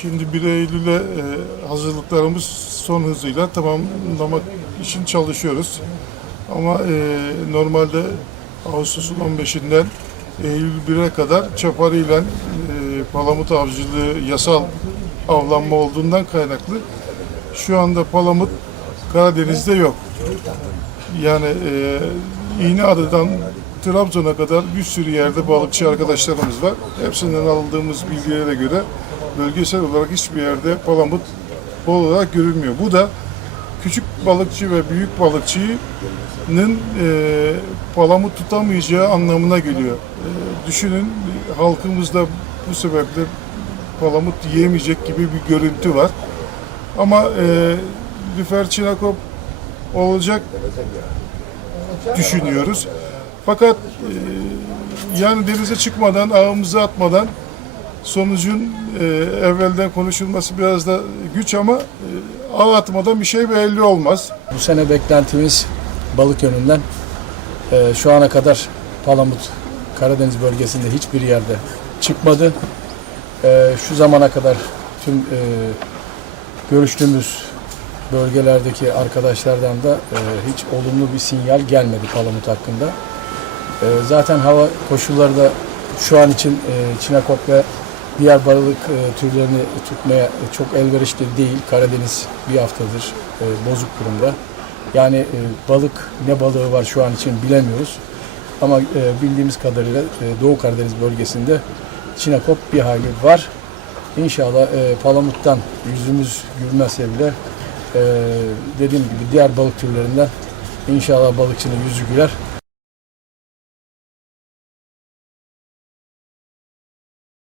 Şimdi 1 Eylül'e e, hazırlıklarımız son hızıyla tamamlamak için çalışıyoruz. Ama e, normalde Ağustos'un 15'inden Eylül 1'e kadar çaparıyla e, palamut avcılığı yasal avlanma olduğundan kaynaklı şu anda palamut Karadeniz'de yok. Yani e, İğneada'dan Trabzon'a kadar bir sürü yerde balıkçı arkadaşlarımız var. Hepsinden aldığımız bilgilere göre bölgesel olarak hiçbir yerde palamut bol olarak görülmüyor. Bu da küçük balıkçı ve büyük balıkçının e, palamut tutamayacağı anlamına geliyor. E, düşünün halkımızda bu sebeple palamut yiyemeyecek gibi bir görüntü var. Ama e, lüfer çinakop olacak düşünüyoruz. Fakat e, yani denize çıkmadan, ağımızı atmadan sonucun e, evvelden konuşulması biraz da güç ama e, ağ atmadan bir şey belli olmaz. Bu sene beklentimiz balık yönünden e, şu ana kadar Palamut Karadeniz bölgesinde hiçbir yerde çıkmadı. E, şu zamana kadar tüm e, görüştüğümüz bölgelerdeki arkadaşlardan da e, hiç olumlu bir sinyal gelmedi Palamut hakkında. E, zaten hava koşulları da şu an için e, Çinakop ve diğer balık e, türlerini tutmaya çok elverişli değil. Karadeniz bir haftadır e, bozuk durumda. Yani balık ne balığı var şu an için bilemiyoruz. Ama bildiğimiz kadarıyla Doğu Karadeniz bölgesinde Çinakop bir hali var. İnşallah Palamut'tan yüzümüz gülmezse bile dediğim gibi diğer balık türlerinden inşallah balıkçının yüzü güler.